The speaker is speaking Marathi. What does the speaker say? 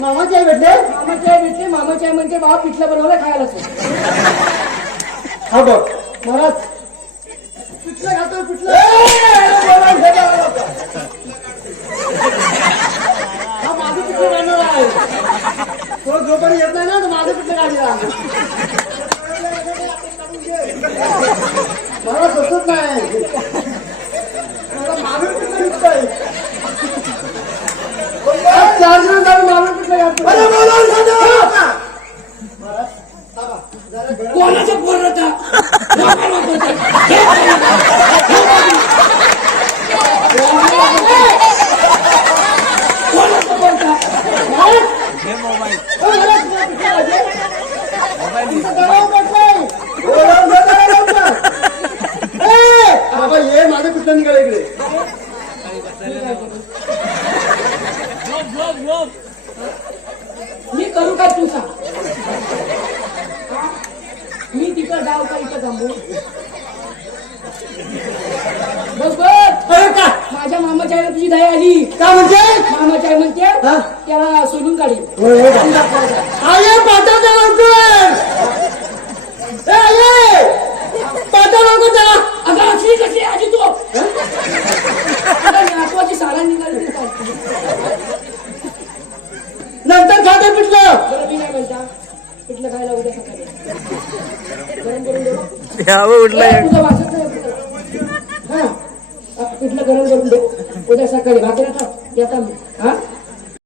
मामाची आई भेटले मामाची आई भेटली. मामाची आई म्हणते बाबा पिठलं बनवलं खायला हा बघ महाराज पिठलं खातो पिठलं. हा माझं पिठलं बनवलं आहे. तो जोपर्यंत येत नाही ना तर माझं पिठलं काढलं. मला तसंच नाही मला माझं पिठलं निघतंय. चार जण जाऊन माझं पिठलं घालतो. कोणाचं बोल होता कोणाचं बोलता बाबा ये माझं कुठलं निघालं इकडे मी करू का तू सांग. मी तिकडं जाऊ का इथं थांबू. बस बस. अरे का माझ्या मामाच्या आईला तुझी दया आली. काय म्हणते मामाच्या आई म्हणते हा? त्याला सोडून काढेल. आये पाठवते लवकर पाठव लवकर त्याला. अगं असली कशी आजी तू नातवाची साडा निघाली. नंतर खाते पिटलं बरं मी काय म्हणता पिठलं खायला उद्या सकाळी गरम करून देऊ. यावं उठलंय तुझं वाचत नाही. हा पिठलं गरम करून दे उद्या सकाळी भाकऱ्या येता मी. हा